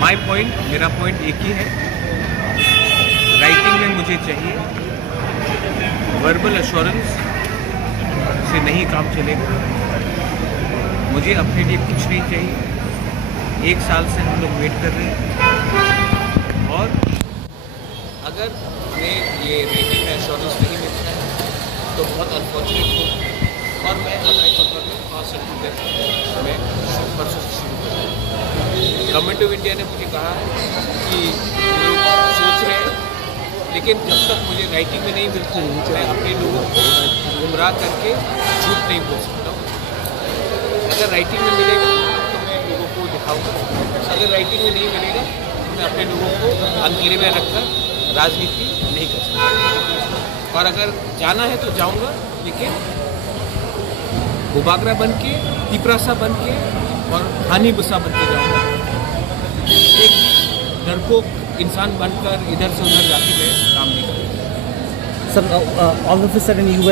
मेरा पॉइंट एक ही है, राइटिंग में मुझे चाहिए, वर्बल एश्योरेंस से नहीं काम चलेगा। मुझे अपने लिए कुछ नहीं चाहिए। 1 साल से हम लोग वेट कर रहे हैं और अगर हमें ये रेटिंग में एश्योरेंस नहीं मिलता है तो बहुत अनफॉर्चुनेट हो। और मैं हाई कोर्ट में फास्ट सर्टिफिकेट मैं परसों से शुरू कर रहा हूँ। गवर्नमेंट ऑफ इंडिया ने मुझे कहा है कि लोग सोच रहे हैं, लेकिन जब तक मुझे राइटिंग में नहीं मिलता है मैं अपने लोगों को गुमराह करके झूठ नहीं बोल सकता हूँ। अगर राइटिंग में मिलेगा तो मैं लोगों को दिखाऊंगा, अगर राइटिंग में नहीं मिलेगा तो मैं अपने लोगों को अंधेरे में रखकर राजनीति नहीं कर सकता। और अगर जाना है तो जाऊंगा, लेकिन बुबागरा बन के, तिपरासा बन के और हानी बुसा बन के जाऊंगा। एक डरपोक इंसान बनकर इधर से उधर जाके मैं काम नहीं करूँगा। Sir, all of a sudden you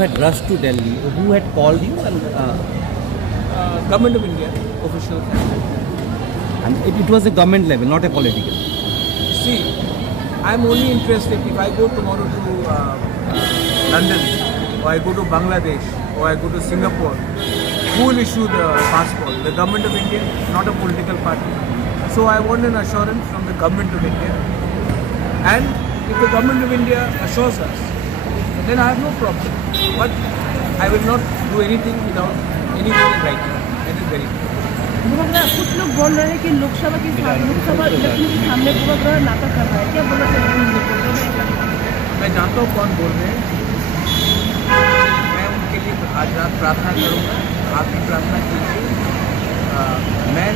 had rushed to Delhi. Who had called you? Government of India officials. And it was a government level, not a political. See, I'm only interested if I go tomorrow to London, or I go to Bangladesh, or I go to Singapore, who will issue the passport? The government of India, not a political party. So I want an assurance from the government of India. And if the government of India assures us, then I have no problem. But I will not do anything without anything in writing. That is very clear. कुछ लोग बोल रहे हैं कि Lok Sabha election के सामने पूरा नाटक कर रहा है, क्या बोलना चाहिए? मैं जानता हूँ कौन बोल रहे हैं। मैं उनके लिए आज रात प्रार्थना करूँगा, आप भी प्रार्थना कीजिए। मैं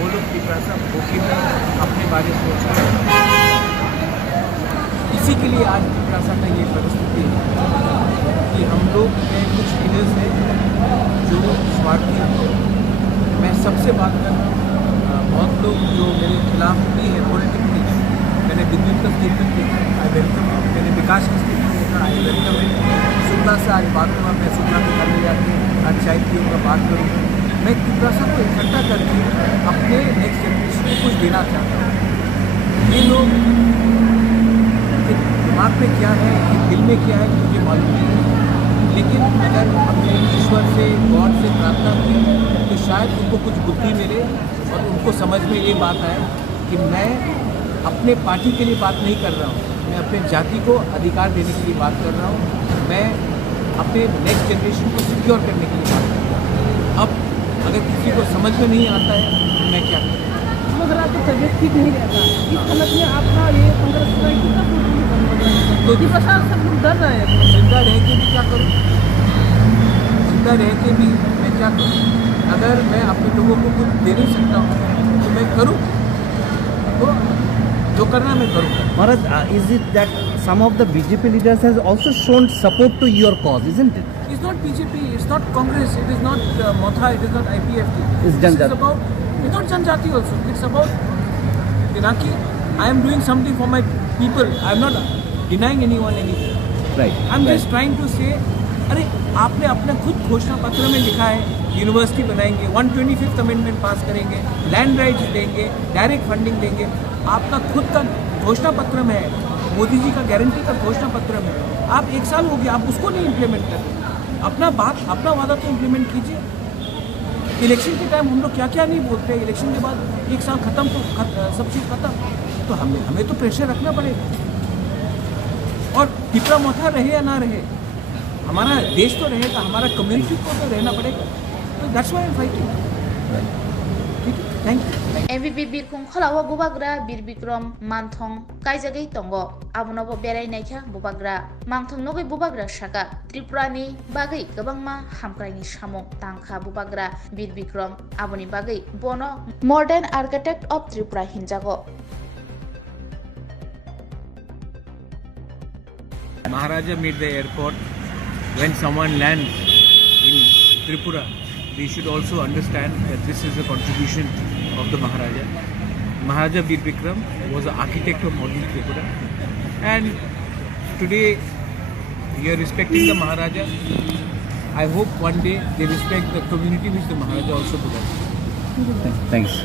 वो लोग पिपरासा भूखी में अपने बारे सोच रहे हैं। इसी के लिए आज पिपरासा का ये परिस्थिति है कि हम लोग में कुछ लीडर्स हैं जो स्वार्थी हैं। मैं सबसे बात कर रहा हूँ। बहुत लोग जो मेरे खिलाफ भी है पॉलिटिकली, मैंने विद्युत का स्टेटमेंट देखा, आई वेलकम। मैंने विकास का स्टेटमेंट देखा, आई वेलकम। शुक्ला से आज बात हुआ, मैं शुक्ला के घर में जाके आज चाय पी उनका बात करूँगा। मैं पिपरासा को इकट्ठा करके अपने नेक्स्ट जनरेशन को कुछ देना चाहता हूँ। ये लोग के दिमाग में क्या है, दिल में क्या है, मुझे मालूम नहीं है। लेकिन अगर हमने ईश्वर से, गॉड से प्रार्थना की तो शायद उनको कुछ बुद्धि मिले और उनको समझ में ये बात आए कि मैं अपने पार्टी के लिए बात नहीं कर रहा हूँ, मैं अपने जाति को अधिकार देने के लिए बात कर रहा हूँ, मैं अपने नेक्स्ट जनरेशन को सिक्योर करने के लिए बात कर रहा हूँ। अब अगर किसी को समझ में नहीं आता है तो मैं क्या करूँ? अगर आपकी तबीयत ठीक नहीं रहता, इस हालत में आपका ये कांग्रेस का कितना तो प्रशासन सब लोग डर रहे हैं। जिंदा रह के भी क्या करूँ? जिंदा रह के भी मैं क्या करूँ? अगर मैं अपने लोगों को कुछ दे नहीं सकता हूँ तो मैं करूँ, तो जो करना मैं करूँगा। Maharaj, is it that some of the BJP leaders has also shown support to your cause, isn't it? It's not BJP, it's not Congress, it is not Motha, it is not IPFT. It's Janjati. It's not Janjati also. It's about Pinaki. I am doing something for my people. I am not denying anyone anything. Right. I am right. just trying to say, अरे आपने अपने खुद घोषणा पत्र में लिखा है university बनाएंगे, 125th अमेंडमेंट पास करेंगे, लैंड राइट्स देंगे, डायरेक्ट फंडिंग देंगे। आपका खुद का घोषणा पत्र में है, मोदी जी का गारंटी का घोषणा पत्र में है। आप 1 साल हो गया, आप उसको नहीं इम्प्लीमेंट करते। अपना वादा तो इम्प्लीमेंट कीजिए। इलेक्शन के टाइम हम लोग क्या क्या नहीं बोलते, इलेक्शन के बाद 1 साल खत्म तो सब चीज़ खत्म, तो हमें तो प्रेशर रखना पड़ेगा। और पिपरा मोथा रहे या ना रहे, हमारा देश तो रहेगा, हमारा कम्युनिटी को तो रहना पड़ेगा। तो that's why I am fighting. ठीक है, थैंक यू। MVP बिरखुं खलाव बुबाग्रा बीर बिक्रम मानथं कायजागै तंग आबुनाबो बेरायनायखा बुबाग्रा मांथं नगै बुबाग्रा सागा त्रिपुरानि बागै गोबांमा हामक्रायनि सामं तांखा बुबाग्रा बीर बिक्रम आबुनि बागै बनो मॉडर्न आर्किटेक्ट ऑफ त्रिपुरा हिंजागो। Maharaja made the airport. When someone lands in Tripura, they should also understand that this is a contribution of the Maharaja. Maharaja Bir Bikram was the architect of modern Tripura, and today we are respecting the Maharaja. I hope one day they respect the community which the Maharaja also belongs to. Thanks.